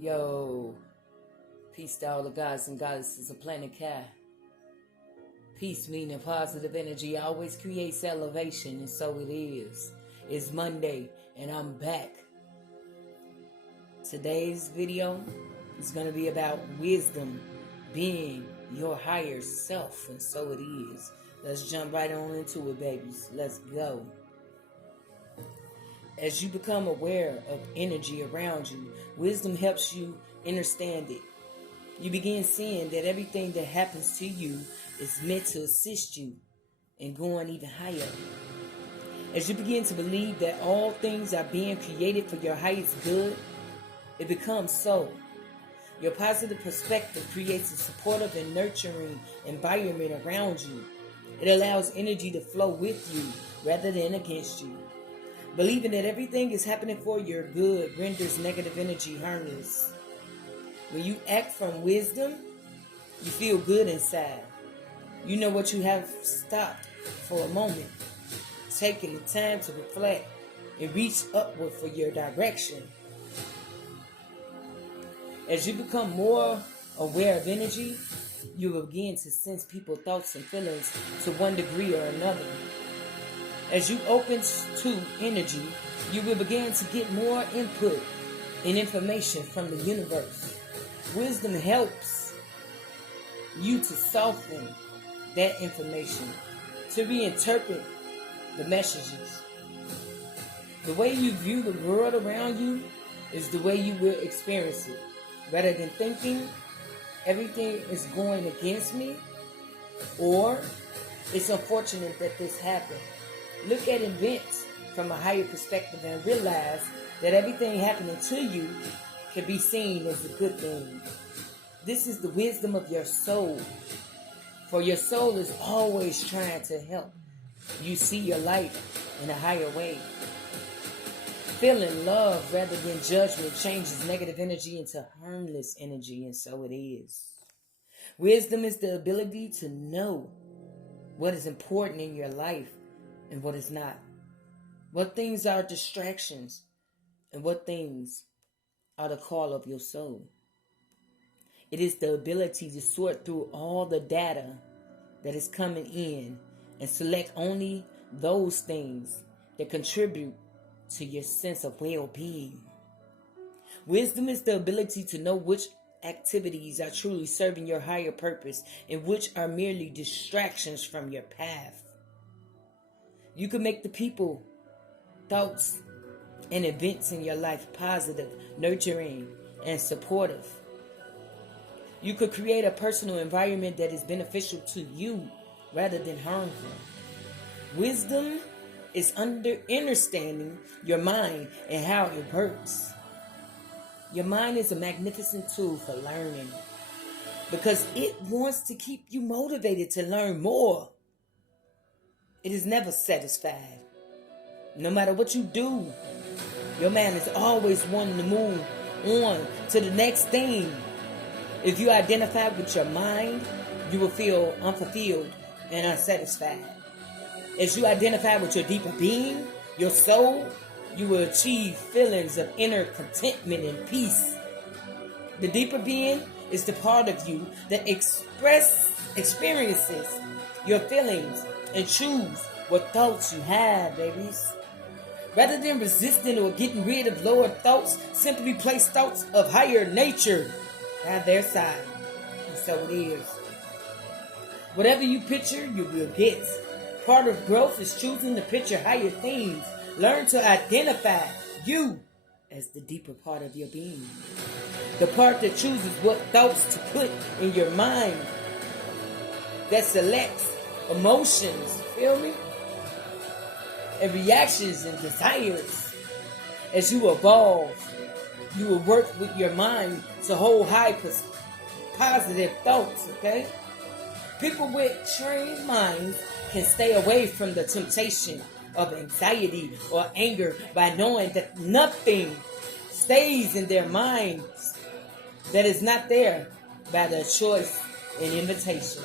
Yo, peace to all the gods and goddesses of planet Cat. Peace meaning positive energy always creates elevation, and so it is. It's Monday, and I'm back. Today's video is going to be about wisdom, being your higher self, and so it is. Let's jump right on into it, babies. Let's go. As you become aware of energy around you, wisdom helps you understand it. You begin seeing that everything that happens to you is meant to assist you in going even higher. As you begin to believe that all things are being created for your highest good, it becomes so. Your positive perspective creates a supportive and nurturing environment around you. It allows energy to flow with you rather than against you. Believing that everything is happening for your good renders negative energy harmless. When you act from wisdom, you feel good inside. You know what you have stopped for a moment, taking the time to reflect and reach upward for your direction. As you become more aware of energy, you will begin to sense people's thoughts and feelings to one degree or another. As you open to energy, you will begin to get more input and information from the universe. Wisdom helps you to soften that information, to reinterpret the messages. The way you view the world around you is the way you will experience it. Rather than thinking everything is going against me or it's unfortunate that this happened. Look at events from a higher perspective and realize that everything happening to you can be seen as a good thing. This is the wisdom of your soul. For your soul is always trying to help you see your life in a higher way. Feeling love rather than judgment changes negative energy into harmless energy, and so it is. Wisdom is the ability to know what is important in your life and what is not. What things are distractions and what things are the call of your soul. It is the ability to sort through all the data that is coming in and select only those things that contribute to your sense of well-being. Wisdom is the ability to know which activities are truly serving your higher purpose and which are merely distractions from your path. You can make the people, thoughts, and events in your life positive, nurturing, and supportive. You could create a personal environment that is beneficial to you rather than harmful. Wisdom is understanding your mind and how it works. Your mind is a magnificent tool for learning because it wants to keep you motivated to learn more. It is never satisfied. No matter what you do, your mind is always wanting to move on to the next thing. If you identify with your mind, you will feel unfulfilled and unsatisfied. As you identify with your deeper being, your soul, you will achieve feelings of inner contentment and peace. The deeper being is the part of you that experiences your feelings and choose what thoughts you have, babies. Rather than resisting or getting rid of lower thoughts, simply place thoughts of higher nature at their side. And so it is. Whatever you picture, you will get. Part of growth is choosing to picture higher things. Learn to identify you as the deeper part of your being. The part that chooses what thoughts to put in your mind. That selects emotions, feel me? And reactions and desires. As you evolve, you will work with your mind to hold high positive thoughts, okay? People with trained minds can stay away from the temptation of anxiety or anger by knowing that nothing stays in their minds that is not there by their choice and invitation.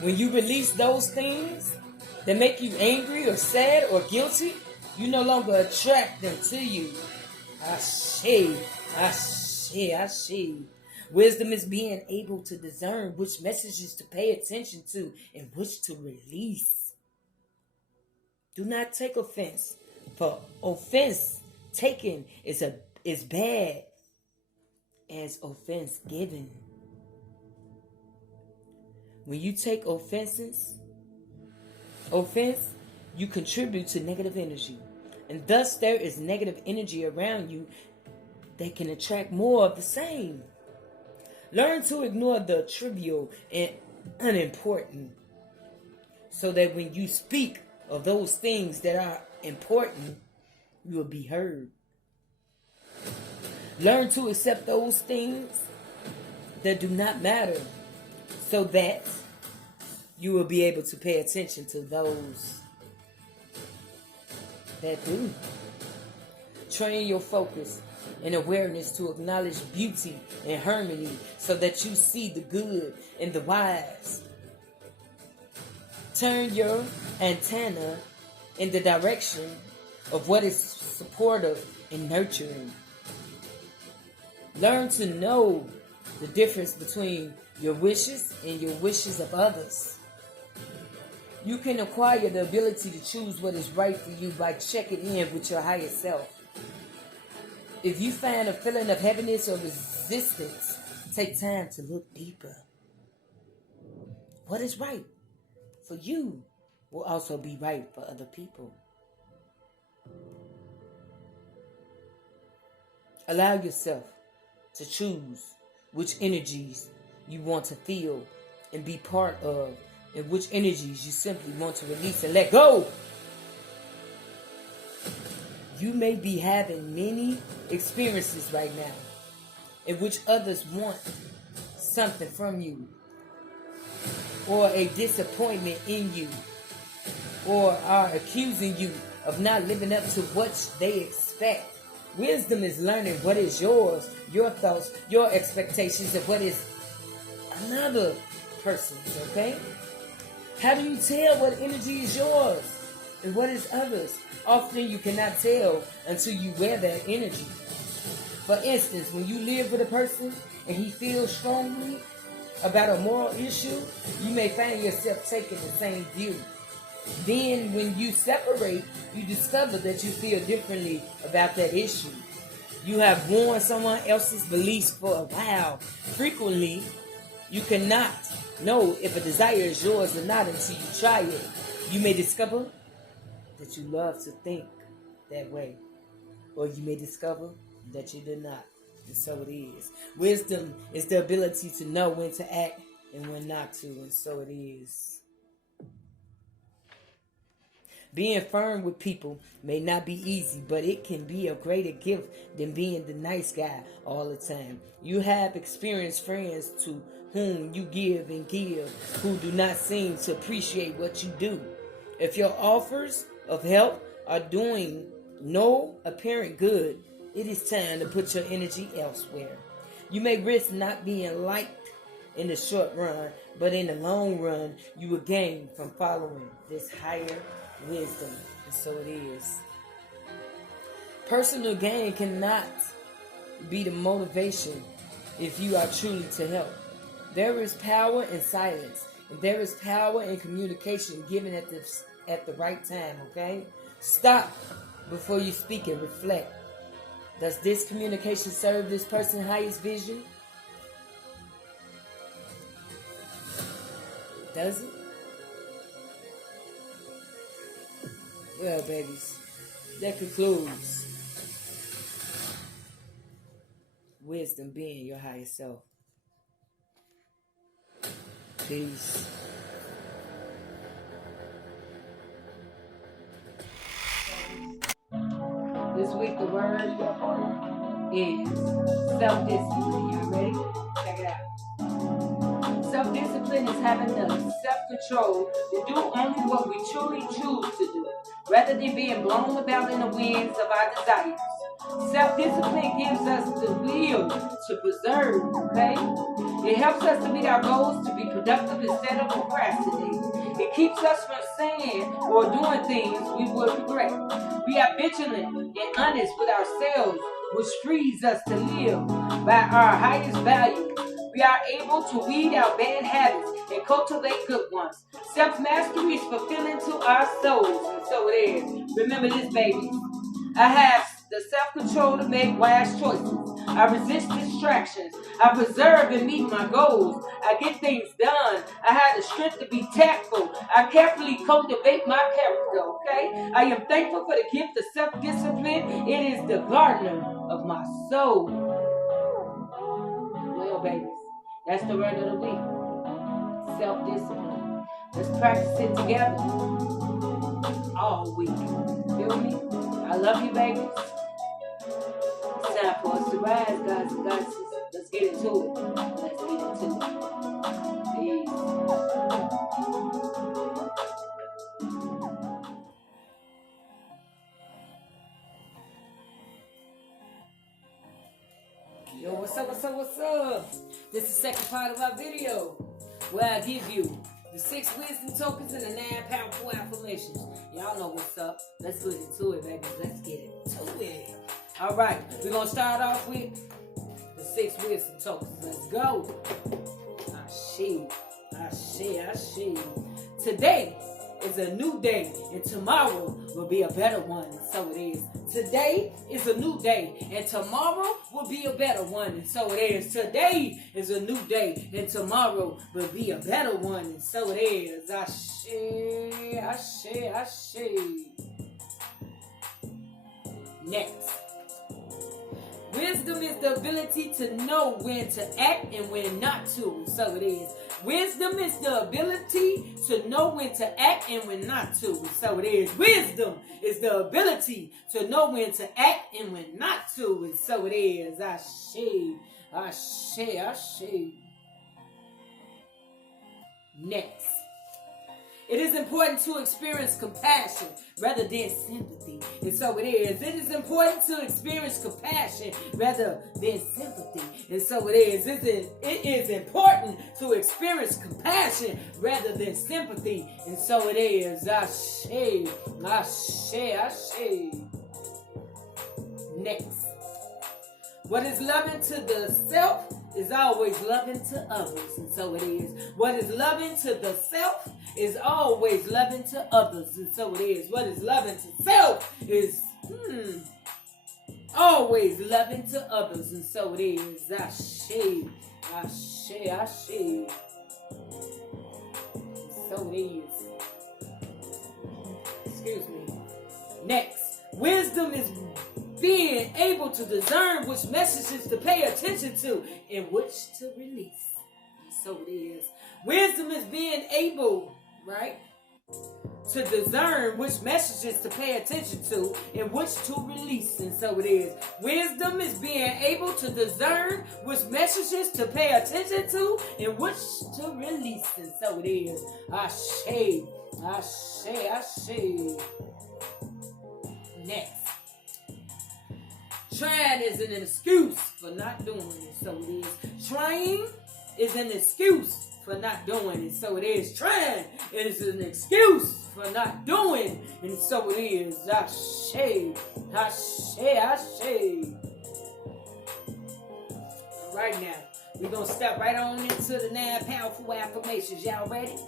When you release those things that make you angry or sad or guilty, you no longer attract them to you. Ashe. I see. Wisdom is being able to discern which messages to pay attention to and which to release. Do not take offense, for offense taken is bad as offense given. When you take offense, you contribute to negative energy. And thus there is negative energy around you that can attract more of the same. Learn to ignore the trivial and unimportant so that when you speak of those things that are important, you will be heard. Learn to accept those things that do not matter so that you will be able to pay attention to those that do. Train your focus and awareness to acknowledge beauty and harmony so that you see the good and the wise. Turn your antenna in the direction of what is supportive and nurturing. Learn to know the difference between your wishes and your wishes of others. You can acquire the ability to choose what is right for you by checking in with your higher self. If you find a feeling of heaviness or resistance, take time to look deeper. What is right for you will also be right for other people. Allow yourself to choose which energies you want to feel and be part of, and which energies you simply want to release and let go. You may be having many experiences right now in which others want something from you, or a disappointment in you, or are accusing you of not living up to what they expect. Wisdom is learning what is yours, your thoughts, your expectations, and what is another person's, okay? How do you tell what energy is yours and what is others? Often you cannot tell until you wear that energy. For instance, when you live with a person and he feels strongly about a moral issue, you may find yourself taking the same view. Then when you separate, you discover that you feel differently about that issue. You have worn someone else's beliefs for a while. Frequently, you cannot know if a desire is yours or not until you try it. You may discover that you love to think that way, or you may discover that you do not. And so it is. Wisdom is the ability to know when to act and when not to, and so it is. Being firm with people may not be easy, but it can be a greater gift than being the nice guy all the time. You have experienced friends to whom you give and give who do not seem to appreciate what you do. If your offers of help are doing no apparent good, it is time to put your energy elsewhere. You may risk not being liked in the short run, but in the long run, you will gain from following this higher wisdom. And so it is. Personal gain cannot be the motivation if you are truly to help. There is power in silence, and there is power in communication given at the right time, okay? Stop before you speak and reflect. Does this communication serve this person's highest vision? Does it? Well, babies, that concludes wisdom being your highest self. Peace. This week the word is self-discipline. Y'all ready? Check it out. Self-discipline is having the self-control to do only what we truly choose to do, rather than being blown about in the winds of our desires. Self-discipline gives us the will to preserve, okay? It helps us to meet our goals, to be productive instead of procrastinating. It keeps us from saying or doing things we would regret. We are vigilant and honest with ourselves which frees us to live by our highest value. We are able to weed out bad habits and cultivate good ones. Self-mastery is fulfilling to our souls, and so it is. Remember this, baby. I have the self-control to make wise choices. I resist distractions. I preserve and meet my goals. I get things done. I have the strength to be tactful. I carefully cultivate my character, okay? I am thankful for the gift of self-discipline. It is the gardener of my soul. Well, babies, that's the word of the week. Self-discipline. Let's practice it together all week. Feel me? I love you, babies. It's time for us to rise, guys and goddesses. Let's get into it. Let's get into it. Peace. Yo, what's up, what's up, what's up? This is the second part of our video where I give you the 6 wisdom tokens and the 9 powerful affirmations. Y'all know what's up. Let's get into it, baby. Let's get into it. All right, we're going to start off with the 6 wisdom tokens. Let's go. Ashe. Today is a new day, and tomorrow will be a better one, and so it is. Today is a new day, and tomorrow will be a better one, and so it is. Today is a new day, and tomorrow will be a better one, and so it is. Ashe. Next. Wisdom is the ability to know when to act and when not to, and so it is. Wisdom is the ability to know when to act and when not to, and so it is. Wisdom is the ability to know when to act and when not to, and so it is. Ashe. Next. It is important to experience compassion rather than sympathy, and so it is. It is important to experience compassion rather than sympathy, and so it is. It is important to experience compassion rather than sympathy, and so it is. Ashe. Next. What is loving to the self is always loving to others, and so it is. What is loving to the self is always loving to others, and so it is. What is loving to self is always loving to others, and so it is. Ashe. So it is. Excuse me. Next. Wisdom is being able to discern which messages to pay attention to and which to release. So it is. Wisdom is being able, right, to discern which messages to pay attention to and which to release. And so it is. Wisdom is being able to discern which messages to pay attention to and which to release. And so it is. Ashe. Next. Trying is an excuse for not doing it, so it is. Trying is an excuse for not doing it, so it is. Trying is an excuse for not doing, and so it is. Ashe. All right, now we're gonna step right on into the 9 powerful affirmations. Y'all ready?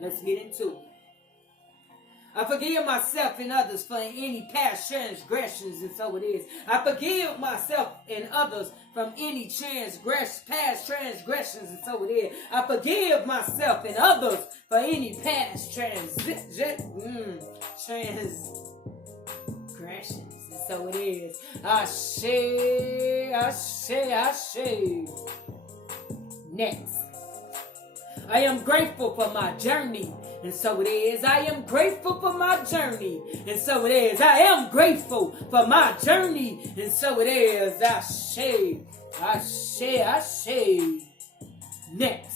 Let's get into it. I forgive myself and others for any past transgressions, and so it is. I forgive myself and others from any past transgressions, and so it is. I forgive myself and others for any past transgressions, and so it is. Ashe. Next. I am grateful for my journey, and so it is. I am grateful for my journey, and so it is. I am grateful for my journey, and so it is. Ashe. Next.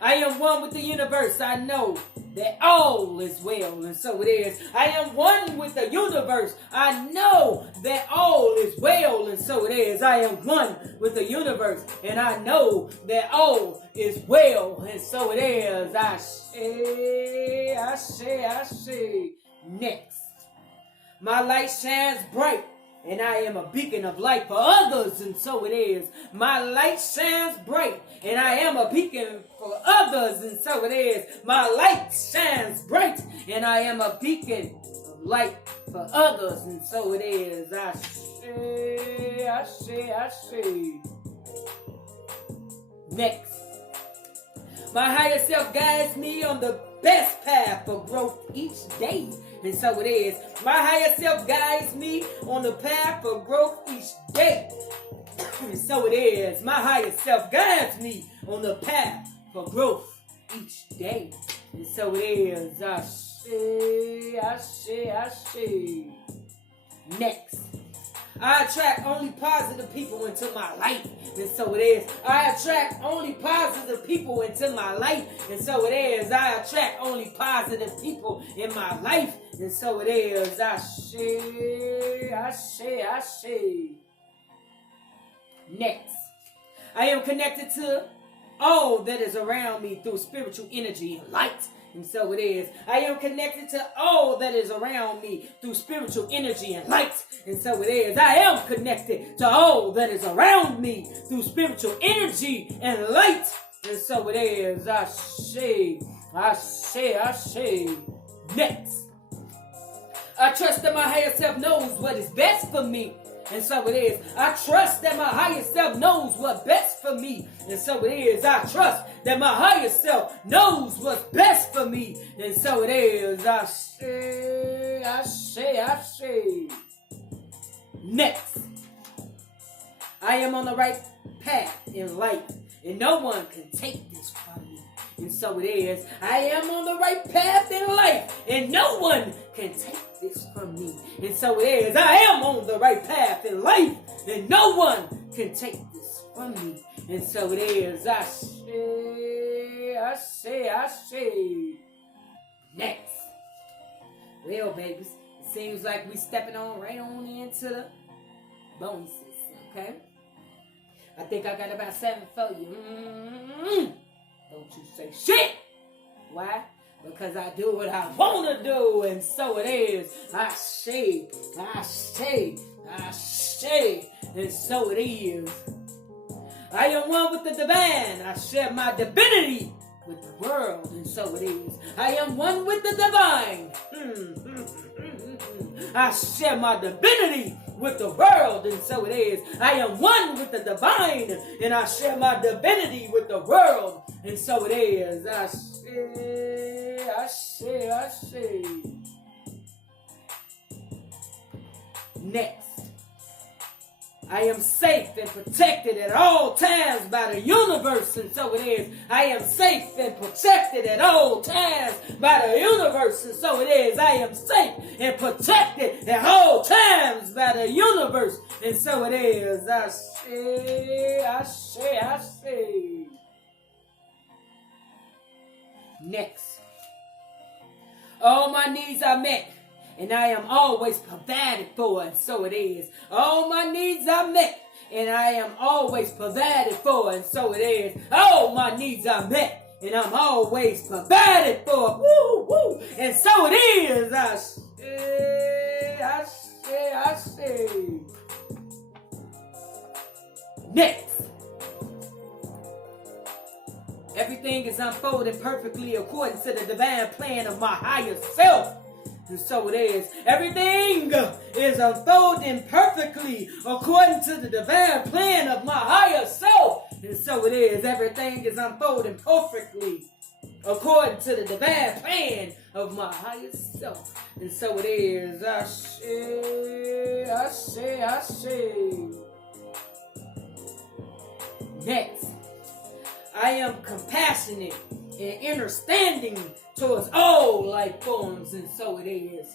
I am one with the universe. I know that all is well, and so it is. I am one with the universe. I know that all is well, and so it is. I am one with the universe, and I know that all is well, and so it is. Ashe. Next. My light shines bright, and I am a beacon of light for others, and so it is. My light shines bright, and I am a beacon for others, and so it is. My light shines bright, and I am a beacon of light for others, and so it is. I say. Next. My higher self guides me on the best path for growth each day. And so it is. My higher self guides me on the path for growth each day. And so it is. My higher self guides me on the path for growth each day. And so it is. I say. Next. I attract only positive people into my life, and so it is. I attract only positive people into my life, and so it is. I attract only positive people in my life, and so it is. I say. Next, I am connected to all that is around me through spiritual energy and light. And so it is. I am connected to all that is around me through spiritual energy and light. And so it is. I am connected to all that is around me through spiritual energy and light. And so it is. I say. Next. I trust that my higher self knows what is best for me. And so it is. I trust that my higher self knows what's best for me. And so it is. I trust that my higher self knows what's best for me. And so it is. I say. Next. I am on the right path in life, and no one can take this from me. And so it is. I am on the right path in life, and no one can take this from me. And so it is. I am on the right path in life, and no one can take this from me. And so it is. I say. Next. Well, babies, it seems like we stepping on right on into the bonuses, okay? I think I got about 7 for you. Don't you say shit! Why? Because I do what I want to do, and so it is. I say, and so it is. I am one with the divine. I share my divinity with the world, and so it is. I am one with the divine. I share my divinity with the world, and so it is. I am one with the divine, and I share my divinity with the world, and so it is. I say. Next. I am safe and protected at all times by the universe, and so it is. I am safe and protected at all times by the universe, and so it is. I am safe and protected at all times by the universe, and so it is. I say. Next. All my needs are met, and I am always provided for, and so it is. All my needs are met, and I am always provided for, and so it is. All my needs are met, and I'm always provided for. Woo, woo, and so it is. I say. Next. Everything is unfolding perfectly according to the divine plan of my higher self. And so it is. Everything is unfolding perfectly according to the divine plan of my higher self. And so it is. Everything is unfolding perfectly according to the divine plan of my higher self. And so it is. I say. Next. I am compassionate and understanding towards all life forms, and so it is.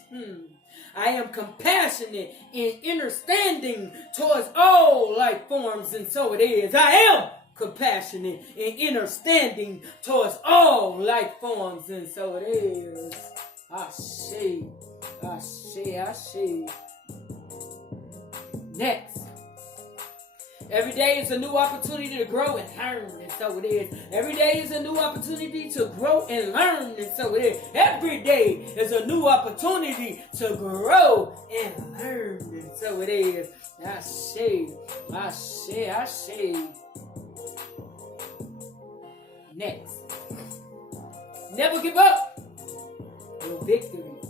I am compassionate and understanding towards all life forms, and so it is. I am compassionate and understanding towards all life forms, and so it is. I say. Next. Every day is a new opportunity to grow and learn, and so it is. Every day is a new opportunity to grow and learn, and so it is. Every day is a new opportunity to grow and learn, and so it is. I say. Next. Never give up. Your victory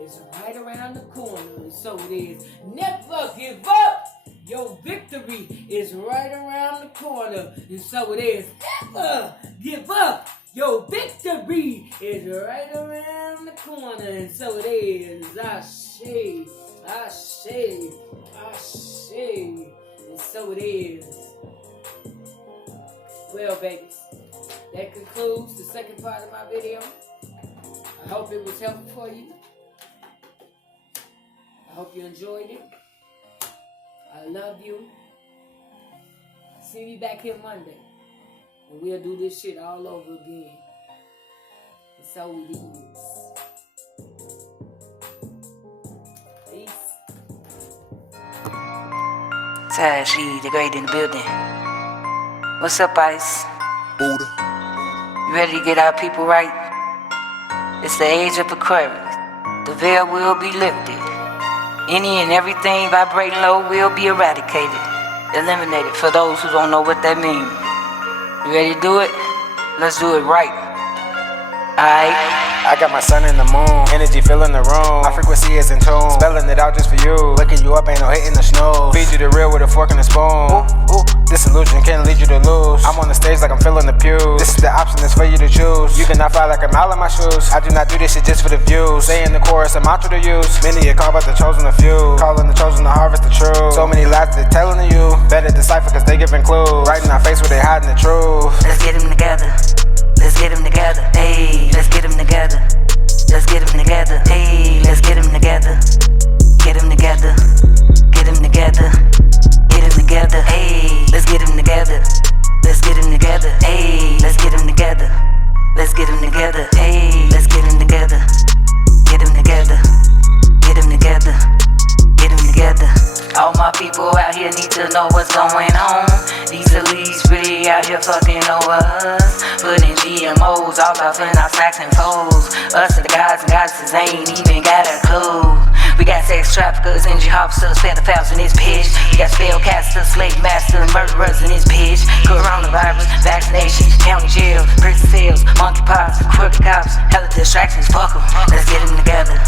is right around the corner, and so it is. Never give up. Your victory is right around the corner, and so it is. Never give up. Your victory is right around the corner, and so it is. I say, and so it is. Well, babies, that concludes the second part of my video. I hope it was helpful for you. I hope you enjoyed it. I love you. See me back here Monday. And we'll do this shit all over again. And so it is. Peace. Tazzgdagreat in the building. What's up, Ice? Buddha. You ready to get our people right? It's the age of Aquarius. The veil will be lifted. Any and everything vibrating low will be eradicated, eliminated for those who don't know what that means. You ready to do it? Let's do it right. Alright? I got my sun in the moon, energy filling the room. My frequency is in tune, spelling it out just for you. Waking you up, ain't no hitting the snooze. Feed you the real with a fork and a spoon. Ooh, disillusion can't lead you to lose. I'm on the stage like I'm filling the pews. This is the option that's for you to choose. You cannot fly like a mile in my shoes. I do not do this shit just for the views. Saying the chorus, a mantra to use. Many are called but the chosen a few. Calling the chosen to harvest the truth. So many lies they're telling to you. Better decipher cause they giving clues. Right in our face where they hiding the truth. Let's get them together. Let's get them together. Hey, let's get them together. Let's get them together. Hey, let's get them together. Get them together. Get them together. Get them together. Hey, let's get them together. Let's get them together. Hey, let's get them together. Let's get them together. Hey, let's get them together. Get them together. Get them together. Get them together. All my people out here need to know what's going on. These elites really out here fucking over us. Putting GMOs all off in our snacks and foes. Us and the gods and goddesses ain't even got a clue. We got sex traffickers, energy harvesters, pedophiles in this bitch. We got spellcasters, slave masters, murderers in this bitch. Coronavirus, vaccination, county jail, prison cells, monkeypox, crooked cops, hella distractions, fuck 'em. Let's get them together.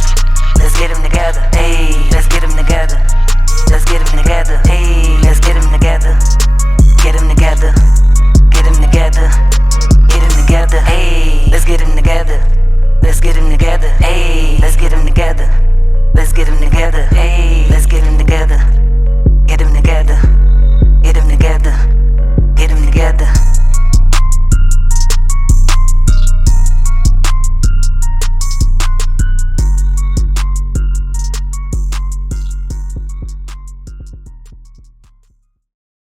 Let's get them together. Hey, let's get them together. Let's get them together. Hey.